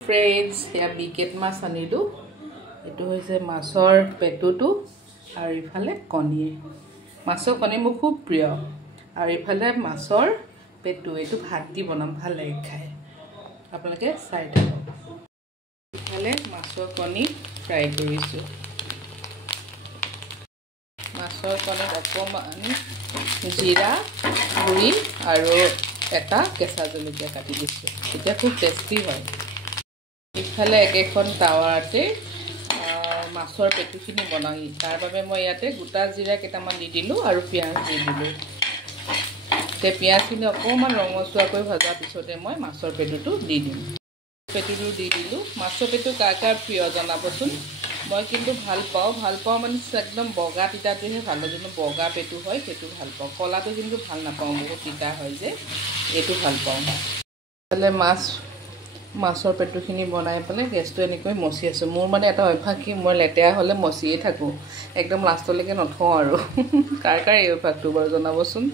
Friends, here biket mas anilu. Etu hoise masor petutu aru ifale koni. Masor koni mo khub priyo. Aru ifale masor petu etu bhat di bonam bhal lage khai. Apnaloke sai thakok. Ifale masor koni fry korisu. Masor koni okomani jira guri aru eta kesa jolukia kati disu. Eta khub tasty hoy. ইফালে একেখন টাৱাতে মাছৰ পেটুখিনি বনাই তাৰ বাবে মই ইয়াতে গোটা জিৰা কেটামান দি দিলো আৰু পিয়াজ দি দিলো তে পিয়াজখিনি অকমান ৰঙচুৱাকৈ ভাজা পিছতে মই মাছৰ পেটুটো দি দিম পেটুটো দি দিলো মাছৰ পেটু কাকাৰ প্ৰিয় জনাবচোন মই কিন্তু ভাল পাও মানে একদম বগা তিতাটোহে ভাল লাগে বগা পেটু হয় সেইটো ভাল পাও কলাটো কিন্তু ভাল নাপাও বহুত তিতা হয় যে এটো ভাল পাও তালে মাছৰ পেটুখিনি বনাই পেলে গেছটো এনেকৈ মচি আছো মোৰ মানে এটা অভ্যাস কি মই লেতেয়া হলে মচিয়ে থাকো একদম লাষ্টলৈকে নথও আৰু কাৰ এই অভ্যাসটো বৰ জনাবচোন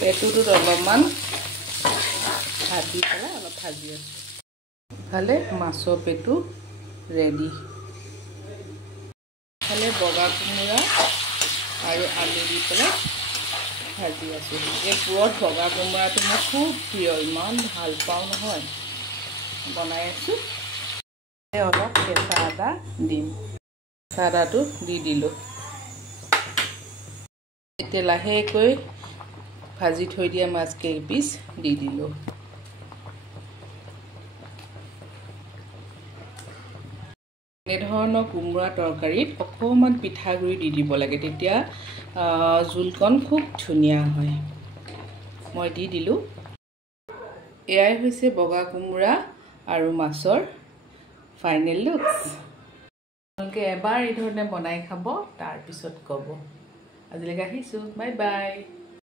পেটুটো অলপমান ভাজি পেলাই অলপ ভাজি আছো ভালে মাছৰ পেটু ৰেডি ভালে বগা কোমোৰা আৰু আলু দি পেলাই ভাজি আছো এই পুৰত বগা কোমোৰাটো মোৰ খুব প্ৰিয় ইমান ভাল পাও নহয় বনাই আছো অলপ কেঁচা আদা দিম আদাটো দি দিলো এতিয়া লাহেকৈ ভাজি থৈ দিয়া মাছ কেইপিস দি দিলো এই ধৰণৰ কোমোৰা তৰকাৰীত অকমান পিঠাগুৰি দি দিব লাগে তেতিয়া জুলকন খুব ধুনিয়া হয় মই দি দিলো এয়াই হৈছে বগা কোমোৰা আৰু মাছৰ ফাইনেল লুকস আপোনালোকে এবাৰ এই ধৰণে বনাই খাব তাৰ পিছত ক'ব আজিলৈকে আহিছো বাই বাই